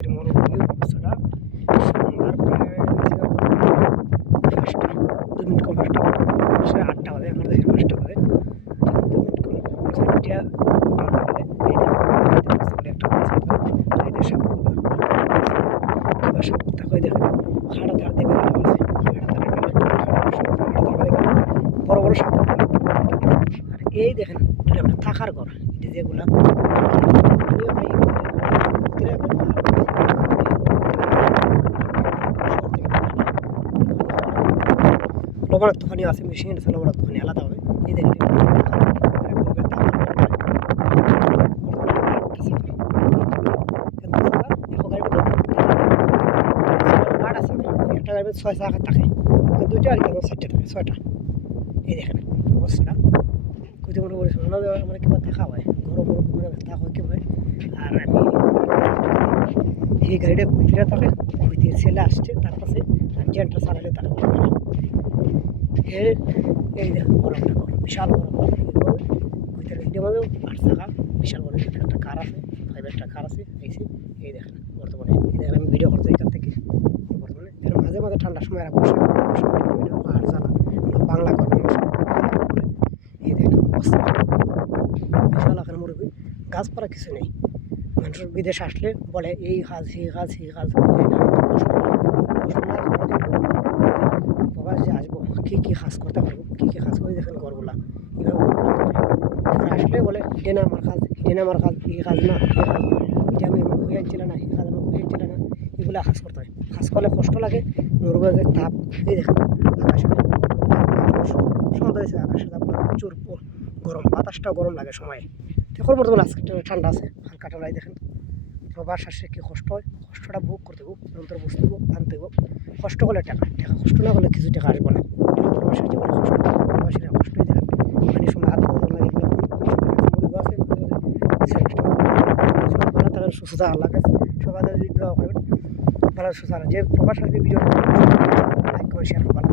মরুভূমির অবস্থাটা সন্ধ্যার প্রায় 5টা 2 মিনিট কম 5টা সে 8টা বাজে আমার দেশের 5টা বাজে 2 মিনিট কম 4টা 12টা বাজে এই দেখুন একটা এই দেশ সাপ কিংবা সাপ থাকো দেখেন খাড়া ধার দেবে বড় বড় সাপ আর এই দেখেন একটা থাকার ঘর এটা যেগুলা লবণাক্তখানি আছে মেশিন আছে লবণাক্তখানি আলাদা হবে এই দেখেন একটা গাড়ির 6 চাকা থাকে দুইটা আর কি 4টা থাকে 6টা এই দেখেন অবস্থাটা কোথাও মনে করি শোনা মানে কিবা দেখা হয় গরম মানে ব্যথা হয় কি হয় আর আমি এই গাড়িটা কুইতিরা থাকে কুইতির ছেলে আসছে তার পাশে জেন্টটা চালালে তারা এই দেখেন গরমটা বিশাল গরম কুইতির গাড়িটার মধ্যেও 8 চাকা বিশাল বড় একটা কার আছে 5 একটা কার আছে এই দেখেন বর্তমানে এই দেখেন আমি ভিডিও করতে এখান থেকে বর্তমানে এর মাঝে মাঝে ঠান্ডার সময় আর বসে আর জ্বালা বাংলা কথা এই দেখেন অবস্থা বিশাল আকার মুরগি গাছপালা কিছু নেই মানুষ বিদেশ আসলে বলে এই কাজ সেই কাজ সেই কাজ প্রবাস যে আসবো কী কী কাজ করতে পারবো কী কী কাজ করে দেখেন ঘরগুলা এভাবে আসলে বলে এটা না আমার কাজ এটা না আমার কাজ এই কাজ না এই কাজ এটা আমি আমার হয়ে ছিল না এই কাজ আমার হয়ে ছিল না এগুলো কাজ করতে হয় কাজ করলে কষ্ট লাগে মুরগের তাপ এই দেখেন আকাশে সন্ধ্যা হয়েছে আকাশের তাপ প্রচুর গরম বাতাসটাও গরম লাগে সময়ে এখন বর্তমানে আজকে ঠান্ডা আছে হালকা ঠান্ডায় দেখেন প্রবাস আসে কী কষ্ট হয় কষ্টটা ভোগ করতে হোক যন্ত্র বুঝতে হোক আনতে হোক কষ্ট করলে টাকা টাকা কষ্ট না করলে কিছু টাকা আসবে না প্রবাসের জীবনে কষ্ট প্রবাসীরা কষ্টই দেখেন মানে সময় হাত বদল লাগে ভালো থাকেন সুস্থতা আল্লাহ কাছে সবাই যদি দোয়া করবেন ভালো সুস্থ যে প্রবাস আসবে ভিডিও লাইক করে শেয়ার করে ভালো